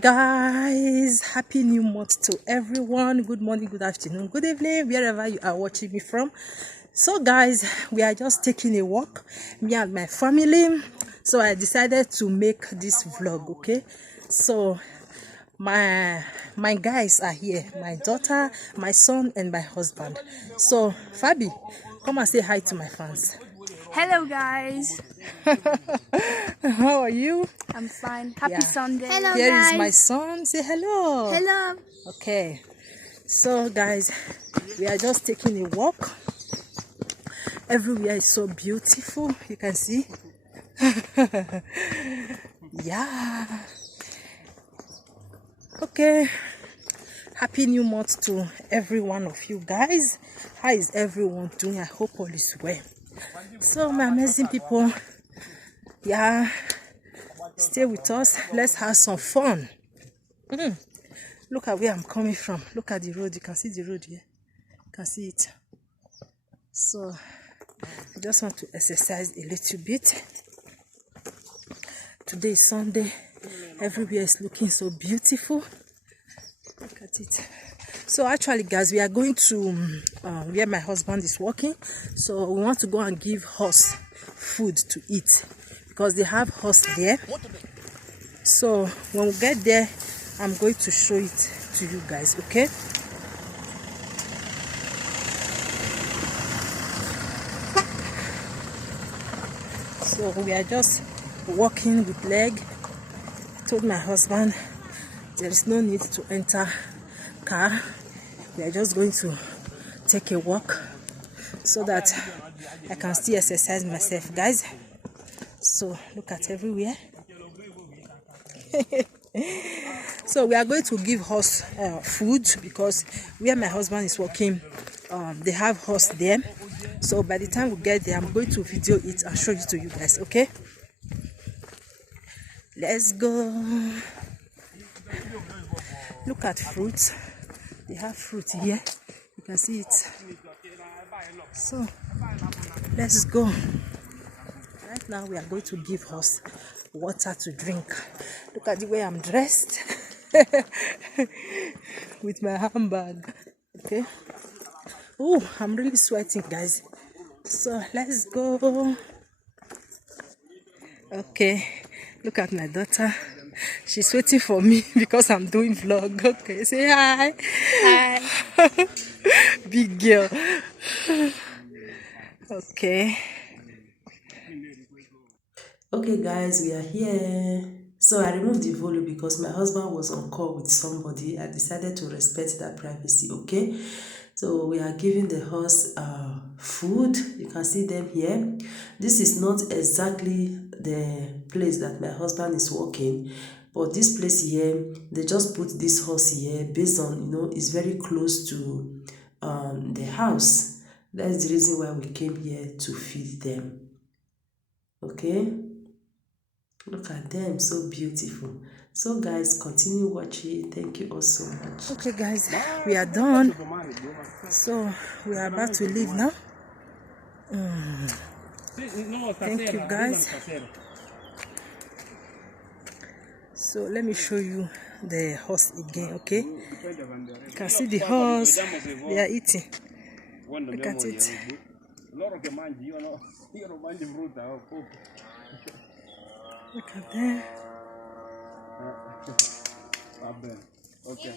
guys, happy new month to everyone. Good morning, good afternoon, good evening, wherever you are watching me from. So guys, we are just taking a walk, me and my family. So I decided to make this vlog. Okay, so my guys are here, my daughter, my son, and my husband. So Fabi, come and say hi to my fans. Hello guys. How are you? I'm fine. Happy Sunday. Hello Here guys. is my son. Say hello. Hello. Okay, so guys, we are just taking a walk. Everywhere is so beautiful, you can see. Yeah. Okay, happy new month to every one of you guys. How is everyone doing? I hope all is well. So my amazing people, yeah, stay with us. Let's have some fun. Look at where I'm coming from. Look at the road. You can see the road here. You can see it. So I just want to exercise a little bit. Today is Sunday. Everywhere is looking so beautiful. Look at it. So actually guys, we are going to where my husband is working. So we want to go and give horse food to eat because they have horse there. So when we get there, I'm going to show it to you guys, okay? So we are just walking with leg. I told my husband there is no need to enter car. We are just going to take a walk so that I can still exercise myself, guys. So look at everywhere. So we are going to give horse food because where my husband is working, they have horse there. So by the time we get there, I'm going to video it and show it to you guys, okay? Let's go. Look at fruits. They have fruit here. You can see it. So let's go. Right now we are going to give horse water to drink. Look at the way I'm dressed with my handbag. Okay. Oh, I'm really sweating, guys. So let's go. Okay, look at my daughter. She's waiting for me because I'm doing vlog. Okay, say hi. Hi. Big girl. Okay. Okay guys, we are here. So I removed the volume because my husband was on call with somebody. I decided to respect that privacy, okay? So we are giving the horse food. You can see them here. This is not exactly the place that my husband is working, but this place here, they just put this horse here based on, you know, it's very close to the house. That's the reason why we came here to feed them. Okay, look at them, so beautiful. So guys, continue watching. Thank you all so much. Okay guys, we are done. So we are about to leave now. Thank you guys. So let me show you the horse again, okay? You can see the horse. They are eating. Look at it. Look at them. Okay.